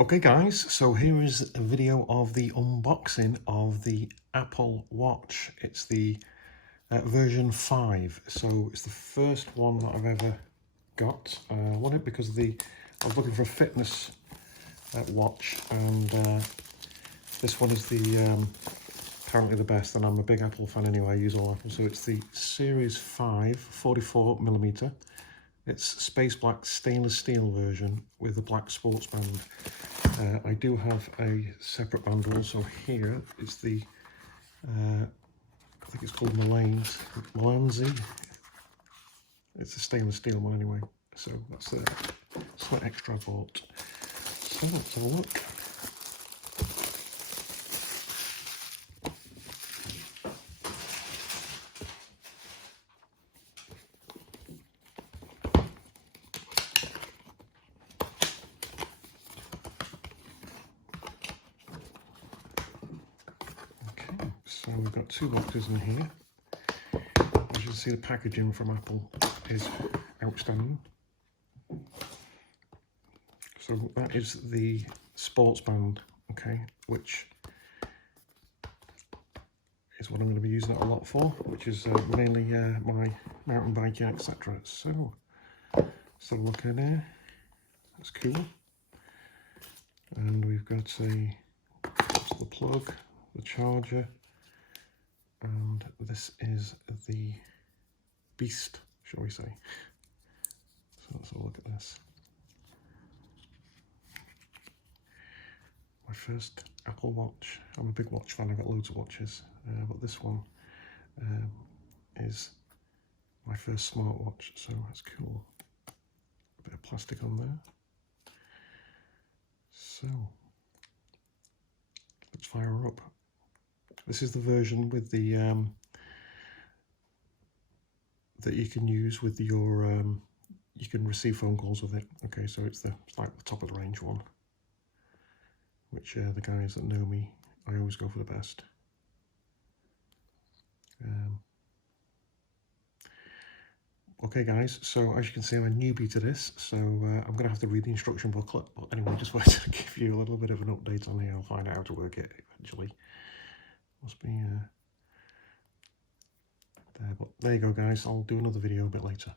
Okay guys, so here is a video of the unboxing of the Apple Watch. It's the version 5, so it's the first one that I've ever got. I want it because I was looking for a fitness watch, and this one is the apparently the best, and I'm a big Apple fan anyway. I use all Apple. So it's the Series 5 44mm. It's space black stainless steel version with a black sports band. I do have a separate band also here. It's the, I think it's called Melanzi. It's a stainless steel one anyway. So that's the slight extra I bought. So let's have a look. So we've got two boxes in here. As you can see, the packaging from Apple is outstanding. So that is the sports band, okay, which is what I'm going to be using it a lot for, which is mainly my mountain biking, etc. So look in here, that's cool. And we've got the plug, the charger, and this is the beast, shall we say. So let's have a look at this. My first Apple Watch. I'm a big watch fan, I've got loads of watches, but this one is my first smartwatch, so that's cool. A bit of plastic on there. So let's fire her up. This is the version with the that you can use with your you can receive phone calls with it. Okay, so it's like the top of the range one, which the guys that know me, I always go for the best. Okay guys, so as you can see, I'm a newbie to this, so I'm going to have to read the instruction booklet, but anyway, just wanted to give you a little bit of an update on here. I'll find out how to work it eventually. Must be there, but there you go guys, I'll do another video a bit later.